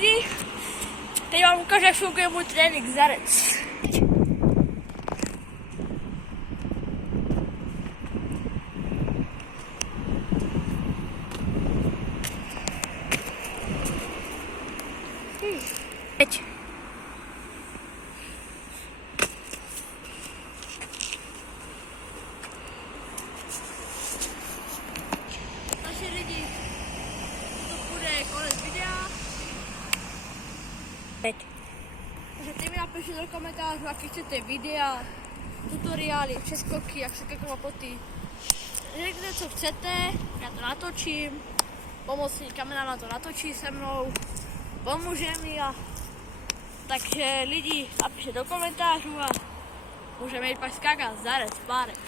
lidi, teď vám ukážu, jak funguje můj trénink Zarec. Teď. Naši lidi, to bude konec videa. Teď. Takže ty mi napište do komentářů, jaký chcete videa, tutoriály, přeskoky, jak se kakovat ploty. Řekněte, co chcete, já to natočím, pomocný kamarád na to natočí se mnou, pomůže mi a takže lidi napište do komentářů a můžeme jít pak skákat Zarec, Párek.